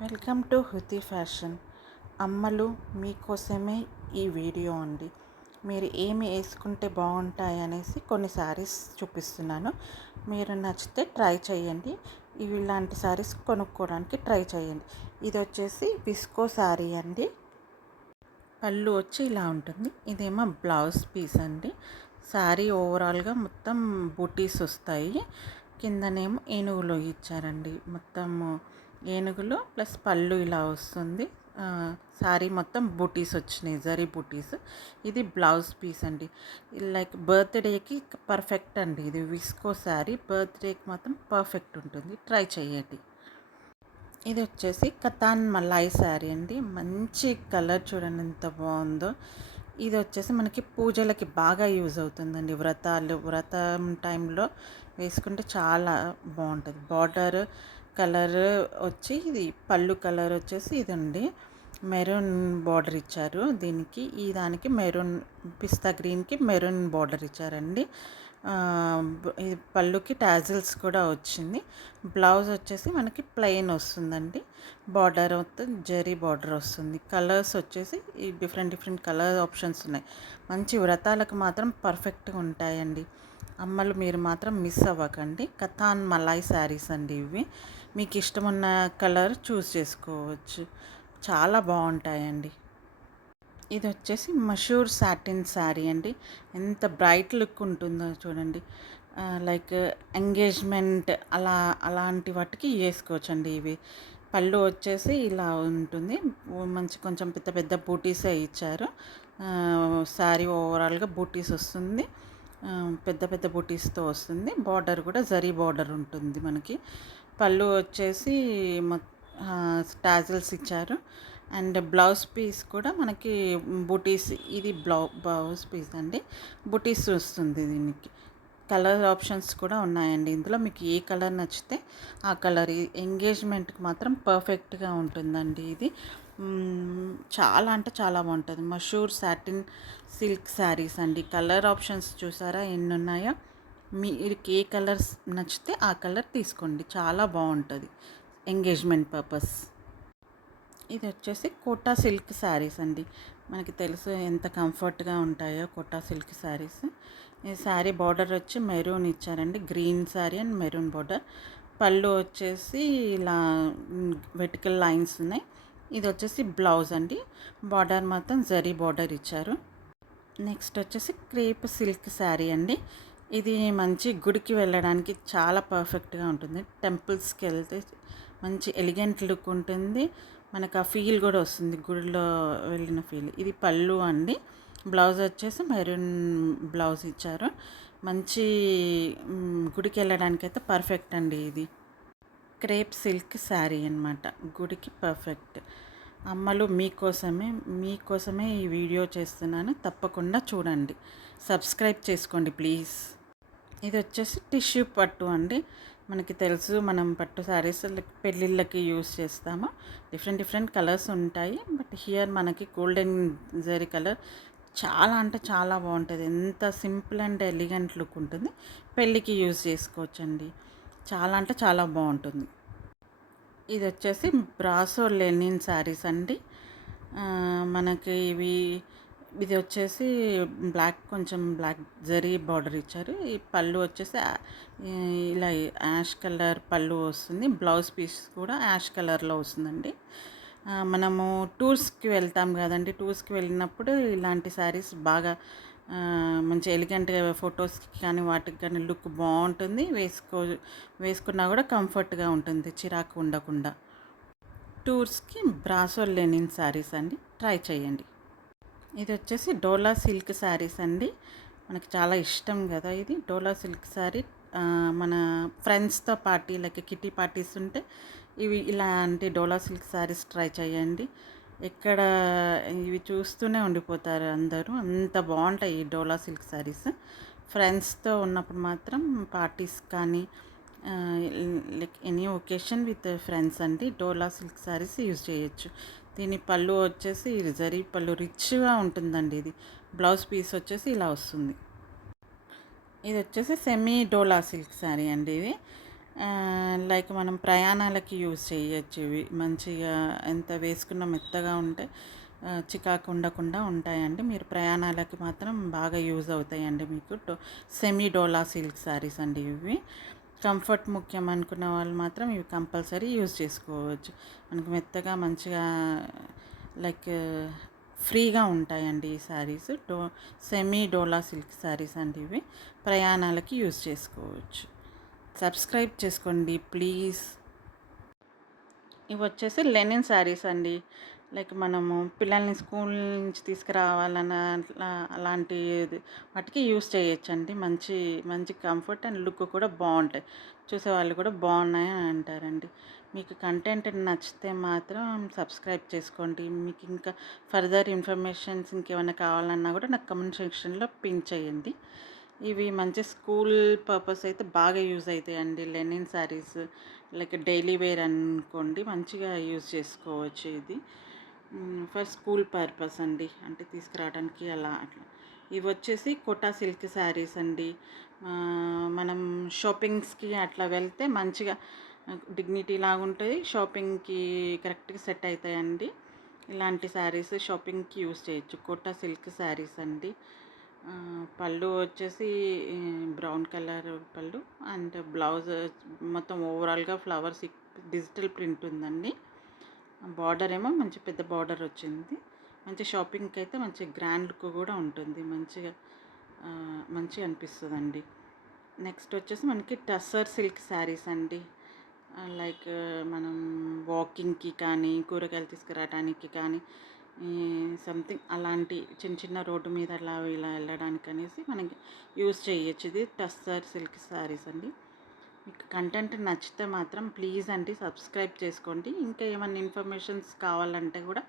Welcome to హృతి fashion. అమ్మలు మీకోసమే ఈ వీడియో అండి. మీరు ఏమి వేసుకుంటే బాగుంటాయి అనేసి కొన్ని శారీస్ చూపిస్తున్నాను. మీరు నచ్చితే ట్రై చేయండి. ఇలాంటి శారీస్ కొనుక్కోవడానికి ట్రై చేయండి. ఇది వచ్చేసి విస్కో శారీ అండి. పళ్ళు వచ్చి ఇలా ఉంటుంది. ఇదేమో బ్లౌజ్ పీస్ అండి. శారీ ఓవరాల్గా మొత్తం బూటీస్ వస్తాయి. కిందనేమో ఏనుగులు ఇచ్చారండి. మొత్తం ఏనుగులు ప్లస్ పళ్ళు ఇలా వస్తుంది. శారీ మొత్తం బూటీస్ వచ్చినాయి, జరీ బూటీస్. ఇది బ్లౌజ్ పీస్ అండి. లైక్ బర్త్డేకి పర్ఫెక్ట్ అండి. ఇది విస్కో శారీ బర్త్డేకి మాత్రం పర్ఫెక్ట్ ఉంటుంది. ట్రై చేయండి. ఇది వచ్చేసి కతాన్ మలాయ్ శారీ అండి. మంచి కలర్ చూడండి ఎంత బాగుందో. ఇది వచ్చేసి మనకి పూజలకి బాగా యూజ్ అవుతుందండి. వ్రతం టైంలో వేసుకుంటే చాలా బాగుంటుంది. బార్డర్ కలర్ వచ్చి ఇది పళ్ళు కలర్ వచ్చేసి ఇది అండి. మెరూన్ బార్డర్ ఇచ్చారు దీనికి. ఈ దానికి మెరూన్ పిస్తా గ్రీన్కి మెరూన్ బార్డర్ ఇచ్చారండి. ఇది పళ్ళుకి టాజిల్స్ కూడా వచ్చింది. బ్లౌజ్ వచ్చేసి మనకి ప్లెయిన్ వస్తుందండి. బార్డర్ మొత్తం జరీ బార్డర్ వస్తుంది. కలర్స్ వచ్చేసి ఈ డిఫరెంట్ కలర్ ఆప్షన్స్ ఉన్నాయి. మంచి వ్రతాలకు మాత్రం పర్ఫెక్ట్గా ఉంటాయండి. అమ్మలు మీరు మాత్రం మిస్ అవ్వకండి. కథాన్ మలాయ్ శారీస్ అండి ఇవి. మీకు ఇష్టమున్న కలర్ చూస్ చేసుకోవచ్చు. చాలా బాగుంటాయండి. ఇది వచ్చేసి మషూర్ సాటిన్ శారీ అండి. ఎంత బ్రైట్ లుక్ ఉంటుందో చూడండి. లైక్ ఎంగేజ్మెంట్ అలాంటి వాటికి వేసుకోవచ్చండి ఇవి. పళ్ళు వచ్చేసి ఇలా ఉంటుంది. మంచి కొంచెం పెద్ద పెద్ద బూటీసే ఇచ్చారు. శారీ ఓవరాల్గా బూటీస్ వస్తుంది. పెద్ద పెద్ద బూటీస్తో వస్తుంది. బార్డర్ కూడా జరీ బార్డర్ ఉంటుంది మనకి. పళ్ళు వచ్చేసి టాజిల్స్ ఇచ్చారు. అండ్ బ్లౌజ్ పీస్ కూడా మనకి బుటీస్. ఇది బ్లౌజ్ పీస్ అండి. బుటీస్ వస్తుంది దీనికి. కలర్ ఆప్షన్స్ కూడా ఉన్నాయండి ఇందులో. మీకు ఏ కలర్ నచ్చితే ఆ కలర్. ఎంగేజ్మెంట్కి మాత్రం పర్ఫెక్ట్గా ఉంటుందండి ఇది. చాలా అంటే చాలా బాగుంటుంది. మషూర్ సాటిన్ సిల్క్ శారీస్ అండి. కలర్ ఆప్షన్స్ చూసారా ఎన్ని ఉన్నాయో. మీకు ఏ కలర్స్ నచ్చితే ఆ కలర్ తీసుకోండి. చాలా బాగుంటుంది ఎంగేజ్మెంట్ పర్పస్. ఇది వచ్చేసి కోటా సిల్క్ శారీస్ అండి. మనకి తెలుసు ఎంత కంఫర్ట్గా ఉంటాయో కోటా సిల్క్ శారీస్. ఈ శారీ బార్డర్ వచ్చి మెరూన్ ఇచ్చారండి. Green sari and maroon border. పళ్ళు వచ్చేసి ఇలా వెర్టికల్ లైన్స్ ఉన్నాయి. ఇది వచ్చేసి బ్లౌజ్ అండి. బార్డర్ మాత్రం జరీ బార్డర్ ఇచ్చారు. నెక్స్ట్ వచ్చేసి క్రేప్ సిల్క్ శారీ అండి. ఇది మంచి గుడికి వెళ్ళడానికి చాలా పర్ఫెక్ట్గా ఉంటుంది. టెంపుల్స్కి వెళ్తే మంచి ఎలిగెంట్ లుక్ ఉంటుంది. మనకు ఆ ఫీల్ కూడా వస్తుంది, గుడిలో వెళ్ళిన ఫీల్. ఇది పళ్ళు అండి. బ్లౌజ్ వచ్చేసి మెరూన్ బ్లౌజ్ ఇచ్చారు. మంచి గుడికి వెళ్ళడానికి అయితే పర్ఫెక్ట్ అండి ఇది. క్రేప్ సిల్క్ శారీ అనమాట. గుడికి పర్ఫెక్ట్. అమ్మలు మీకోసమే ఈ వీడియో చేస్తున్నాను. తప్పకుండా చూడండి. సబ్స్క్రైబ్ చేసుకోండి ప్లీజ్. ఇది వచ్చేసి టిష్యూ పట్టు అండి. మనకి తెలుసు మనం పట్టు శారీస్ పెళ్ళిళ్ళకి యూస్ చేస్తాము. డిఫరెంట్ కలర్స్ ఉంటాయి. బట్ హియర్ మనకి గోల్డెన్ జరీ కలర్ చాలా అంటే చాలా బాగుంటుంది. ఎంత సింపుల్ అండ్ ఎలిగెంట్ లుక్ ఉంటుంది. పెళ్ళికి యూజ్ చేసుకోవచ్చండి. చాలా అంటే చాలా బాగుంటుంది. ఇది వచ్చేసి బ్రాసో లెనిన్ శారీస్ అండి. మనకి ఇది వచ్చేసి కొంచెం బ్లాక్ జరీ బార్డర్ ఇచ్చారు. ఈ పళ్ళు వచ్చేసి ఇలా యాష్ కలర్ పళ్ళు వస్తుంది. బ్లౌజ్ పీస్ కూడా యాష్ కలర్లో వస్తుందండి. మనము టూర్స్కి వెళ్తాం కదండి. టూర్స్కి వెళ్ళినప్పుడు ఇలాంటి శారీస్ బాగా మంచి ఎలిగెంట్గా ఫొటోస్కి కానీ వాటికి కానీ లుక్ బాగుంటుంది. వేసుకున్నా కూడా కంఫర్ట్గా ఉంటుంది, చిరాకు ఉండకుండా. టూర్స్కి బ్రాసో లెనిన్ శారీస్ అండి. ట్రై చేయండి. ఇది వచ్చేసి డోలా సిల్క్ శారీస్ అండి. మనకి చాలా ఇష్టం కదా ఇది డోలా సిల్క్ శారీ. మన ఫ్రెండ్స్తో పార్టీ లైక్ కిటీ పార్టీస్ ఉంటే ఇలాంటి డోలా సిల్క్ శారీస్ ట్రై చేయండి. ఎక్కడ ఇవి చూస్తూనే ఉండిపోతారు అందరూ. అంత బాగుంటాయి ఈ డోలా సిల్క్ శారీస్. ఫ్రెండ్స్తో ఉన్నప్పుడు మాత్రం పార్టీస్ కానీ like any occasion with friends అండి డోలా సిల్క్ శారీస్ యూజ్ చేయొచ్చు. దీని పళ్ళు వచ్చేసి జరీ పళ్ళు రిచ్గా ఉంటుందండి. ఇది బ్లౌజ్ పీస్ వచ్చేసి ఇలా వస్తుంది. ఇది వచ్చేసి సెమీ డోలా సిల్క్ శారీ అండి. ఇది లైక్ మనం ప్రయాణాలకి యూజ్ చేయొచ్చు ఇవి. మంచిగా ఎంత వేసుకున్న మెత్తగా ఉంటే చికాకు ఉండకుండా ఉంటాయండి. మీరు ప్రయాణాలకి మాత్రం బాగా యూజ్ అవుతాయండి మీకు. సెమీ డోలా సిల్క్ శారీస్ అండి ఇవి. కంఫర్ట్ ముఖ్యం అనుకున్న వాళ్ళు మాత్రం ఇవి కంపల్సరీ యూజ్ చేసుకోవచ్చు. మనకు మెత్తగా మంచిగా లైక్ ఫ్రీగా ఉంటాయండి ఈ శారీస్. సెమీ డోలా సిల్క్ శారీస్ అండి ఇవి. ప్రయాణాలకి యూజ్ చేసుకోవచ్చు. సబ్స్క్రైబ్ చేసుకోండి ప్లీజ్. ఇవి వచ్చేసి లెనిన్ శారీస్ అండి. లైక్ మనము పిల్లల్ని స్కూల్ నుంచి తీసుకురావాలన్న అలాంటి వాటికి యూస్ చేయొచ్చండి. మంచి మంచి కంఫర్ట్ అండ్ లుక్ కూడా బాగుంటాయి. చూసేవాళ్ళు కూడా బాగున్నాయి అని అంటారండి. మీకు కంటెంట్ నచ్చితే మాత్రం సబ్స్క్రైబ్ చేసుకోండి. మీకు ఇంకా ఫర్దర్ ఇన్ఫర్మేషన్స్ ఇంకేమైనా కావాలన్నా కూడా నాకు కమెంట్ సెక్షన్లో పిన్ చేయండి. ఇవి మంచి స్కూల్ పర్పస్ అయితే బాగా యూజ్ అవుతాయండి. Linen saris like daily wear అనుకోండి, మంచిగా యూజ్ చేసుకోవచ్చు ఇది. ఫర్ స్కూల్ పర్పస్ అండి, అంటే తీసుకురావడానికి అలా అట్లా. ఇవి వచ్చేసి కోటా సిల్క్ శారీస్ అండి. మనం షాపింగ్స్కి అట్లా వెళ్తే మంచిగా డిగ్నిటీ లాగా ఉంటుంది. షాపింగ్కి కరెక్ట్గా సెట్ అవుతాయండి. ఇలాంటి శారీస్ షాపింగ్కి యూజ్ చేయొచ్చు. కోటా సిల్క్ శారీస్ అండి. పళ్ళు వచ్చేసి బ్రౌన్ కలర్ పళ్ళు అండ్ బ్లౌజ్ మొత్తం ఓవరాల్గా ఫ్లవర్స్ డిజిటల్ ప్రింట్ ఉందండి. బార్డర్ ఏమో మంచి పెద్ద బార్డర్ వచ్చింది. మంచి షాపింగ్కి అయితే మంచి గ్రాండ్ లుక్ కూడా ఉంటుంది. మంచిగా అనిపిస్తుందండి. నెక్స్ట్ వచ్చేసి మనకి టస్సర్ సిల్క్ శారీస్ అండి. లైక్ మనం వాకింగ్కి కానీ కూరగాయలు తీసుకురావడానికి కానీ సంథింగ్ అలాంటి చిన్న చిన్న రోడ్డు మీద అలా ఇలా వెళ్ళడానికి అనేసి మనకి యూజ్ చేయొచ్చు. ఇది టస్సర్ సిల్క్ శారీస్ అండి. మీకు కంటెంట్ నచ్చితే మాత్రం ప్లీజ్ అండి సబ్స్క్రైబ్ చేసుకోండి. ఇంకా ఏమైనా ఇన్ఫర్మేషన్స్ కావాలంటే కూడా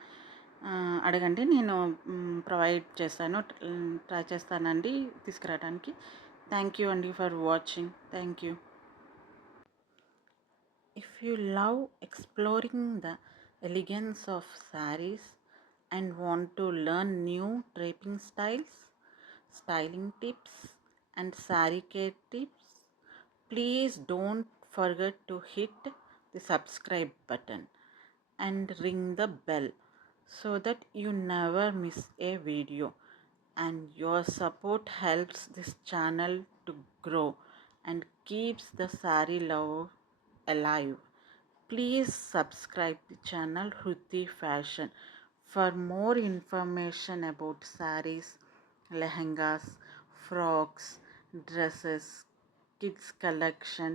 అడగండి, నేను ప్రొవైడ్ చేస్తాను. ట్రై చేస్తానండి తీసుకురావడానికి. థ్యాంక్ యూ అండి for watching. Thank you. If you love exploring the elegance of sarees and want to learn new draping styles, styling tips, and saree care tips, please don't forget to hit the subscribe button and ring the bell so that you never miss a video. And your support helps this channel to grow and keeps the sari love alive. Please subscribe the channel Hruti Fashion for more information about saris, lehengas, frocks, dresses, kids collection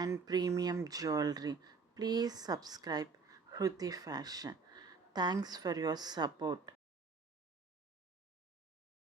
and premium jewelry. Please subscribe Hruti Fashion. Thanks for your support.